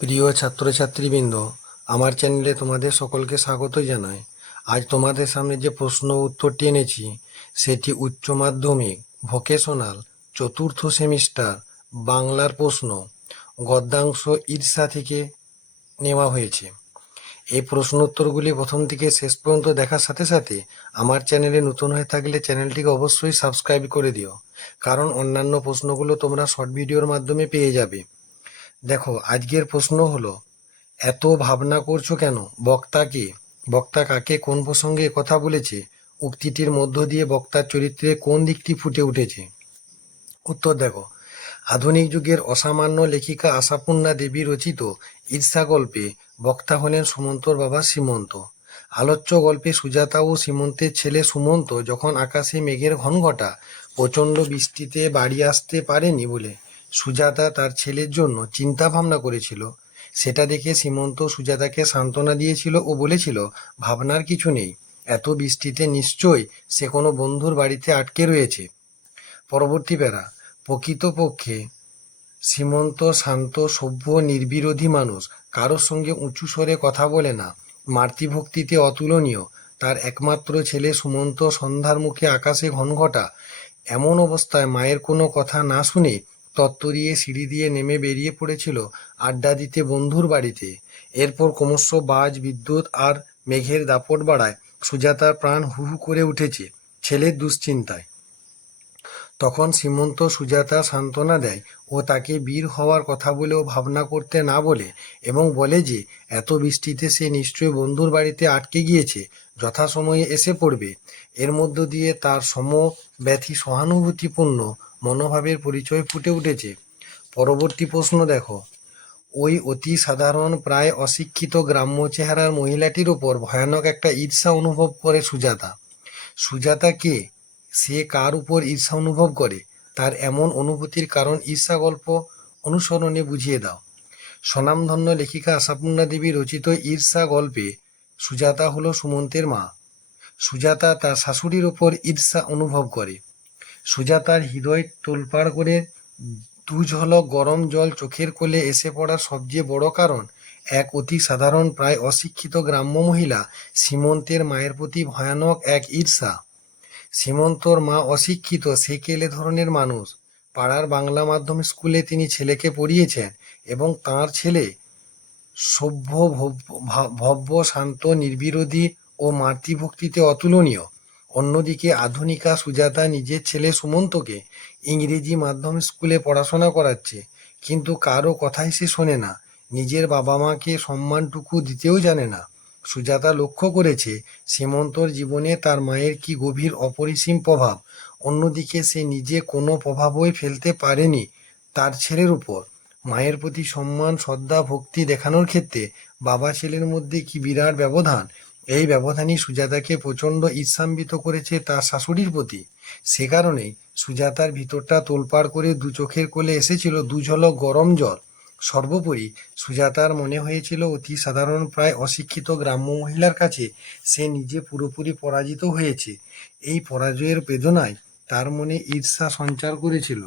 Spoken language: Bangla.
প্রিয় ছাত্রছাত্রীবৃন্দ, আমার চ্যানেলে তোমাদের সকলকে স্বাগত জানাই। আজ তোমাদের সামনে যে প্রশ্ন উত্তরটি এনেছি সেটি উচ্চ মাধ্যমিক ভোকেশনাল চতুর্থ সেমিস্টার বাংলার প্রশ্ন গদ্যাংশ ঈর্ষা থেকে নেওয়া হয়েছে। এই প্রশ্ন উত্তরগুলি প্রথম থেকে শেষ পর্যন্ত দেখার সাথে সাথে আমার চ্যানেলে নতুন হয়ে থাকলে চ্যানেলটিকে অবশ্যই সাবস্ক্রাইব করে দিও, কারণ অন্যান্য প্রশ্নগুলো তোমরা শর্ট ভিডিওর মাধ্যমে পেয়ে যাবে। দেখো, আজকের প্রশ্ন হলো, এত ভাবনা করছো কেন? বক্তা কে? বক্তা কাকে কোন প্রসঙ্গে কথা বলেছে? উক্তিটির মধ্য দিয়ে বক্তার চরিত্রে কোন দিকটি ফুটে উঠেছে? উত্তর দেখো, আধুনিক যুগের অসামান্য লেখিকা আশাপূর্ণা দেবী রচিত ঈর্ষা গল্পে বক্তা হলেন সুমন্তর বাবা সীমন্ত। আলোচ্য গল্পে সুজাতা ও সীমন্তের ছেলে সুমন্ত যখন আকাশে মেঘের ঘনঘটা প্রচণ্ড বৃষ্টিতে বাড়ি আসতে পারেনি বলে সুজাতা তার ছেলের জন্য চিন্তা ভাবনা করেছিল, সেটা দেখে সীমন্ত সুজাতাকে সান্ত্বনা দিয়েছিল ও বলেছিল, ভাবনার কিছু নেই, এত বৃষ্টিতে নিশ্চয়ই সে কোনো বন্ধুর বাড়িতে আটকে রয়েছে। পরবর্তী প্যারা, প্রকৃতপক্ষে সীমন্ত শান্ত, সভ্য, নির্বিরোধী মানুষ, কারোর সঙ্গে উঁচু স্বরে কথা বলে না, মাতৃভক্তিতে অতুলনীয়। তার একমাত্র ছেলে সুমন্ত সন্ধ্যার মুখে আকাশে ঘনঘটা, এমন অবস্থায় মায়ের কোনো কথা না শুনে তত্তরিয়ে সিঁড়ি দিয়ে নেমে বেরিয়ে পড়েছিল আড্ডা দিতে বন্ধুর বাড়িতে। এরপর ক্রমশ বাজ, বিদ্যুৎ আর মেঘের দাপট বাড়ায় সুজাতার প্রাণ হু হু করে উঠেছে ছেলের দুশ্চিন্তায়। তখন সীমন্ত সুজাতা সান্ত্বনা দেয় ও তাকে বীর হওয়ার কথা বলেও ভাবনা করতে না বলে, এবং বলে যে এত বৃষ্টিতে সে নিশ্চয়ই বন্ধুর বাড়িতে আটকে গিয়েছে, যথাসময়ে এসে পড়বে। এর মধ্য দিয়ে তার সমব্যথী সহানুভূতিপূর্ণ মনোভাবের পরিচয় ফুটে উঠেছে। পরবর্তী প্রশ্ন দেখো, ওই অতি সাধারণ প্রায় অশিক্ষিত গ্রাম্য চেহারার মহিলাটির ওপর ভয়ানক একটা ঈর্ষা অনুভব করে সুজাতা। সুজাতা কে? সে কার উপর ঈর্ষা অনুভব করে? তার এমন অনুভূতির কারণ ঈর্ষা গল্প অনুসরণে বুঝিয়ে দাও। স্বনামধন্য লেখিকা আশাপূর্ণা দেবী রচিত ঈর্ষা গল্পে সুজাতা হলো সুমন্তের মা। সুজাতা তার শাশুড়ির ওপর ঈর্ষা অনুভব করে। সুজাতার হৃদয় তোলপাড় করে দু ঝলক গরম জল চোখের কোলে এসে পড়ার সবচেয়ে বড় কারণ এক অতি সাধারণ প্রায় অশিক্ষিত গ্রাম্য মহিলা সীমন্তের মায়ের প্রতি ভয়ানক এক ঈর্ষা। সীমন্তর মা অশিক্ষিত, সেকেলে ধরনের মানুষ। পাড়ার বাংলা মাধ্যম স্কুলে তিনি ছেলেকে পড়িয়েছেন এবং তাঁর ছেলে সভ্য, ভব্য, শান্ত, নির্বিরোধী ও মাতৃভক্তিতে অতুলনীয়। অন্যদিকে আধুনিকা সুজাতা নিজের ছেলে সুমন্তকে ইংরেজি মাধ্যম স্কুলে পড়াশোনা করাচ্ছে, কিন্তু কারো কথাই সে শোনে না, নিজের বাবা মাকে সম্মানটুকু দিতেও জানে না। সুজাতা লক্ষ্য করেছে সীমন্তর জীবনে তার মায়ের কি গভীর অপরিসীম প্রভাব। অন্যদিকে সে নিজে কোনো প্রভাবই ফেলতে পারেনি তার ছেলের উপর। মায়ের প্রতি সম্মান, শ্রদ্ধা, ভক্তি দেখানোর ক্ষেত্রে বাবা ছেলের মধ্যে কি বিরাট ব্যবধান। এই ব্যবধানই সুজাতাকে প্রচণ্ড ঈর্ষান্বিত করেছে তার শাশুড়ির প্রতি। সে কারণেই সুজাতার ভিতরটা তোলপাড় করে দু চোখের কোলে এসেছিল দু ঝলক গরম জল। সর্বোপরি সুজাতার মনে হয়েছিল অতি সাধারণ প্রায় অশিক্ষিত গ্রাম্য মহিলার কাছে সে নিজে পুরোপুরি পরাজিত হয়েছে। এই পরাজয়ের বেদনায় তার মনে ঈর্ষা সঞ্চার করেছিল।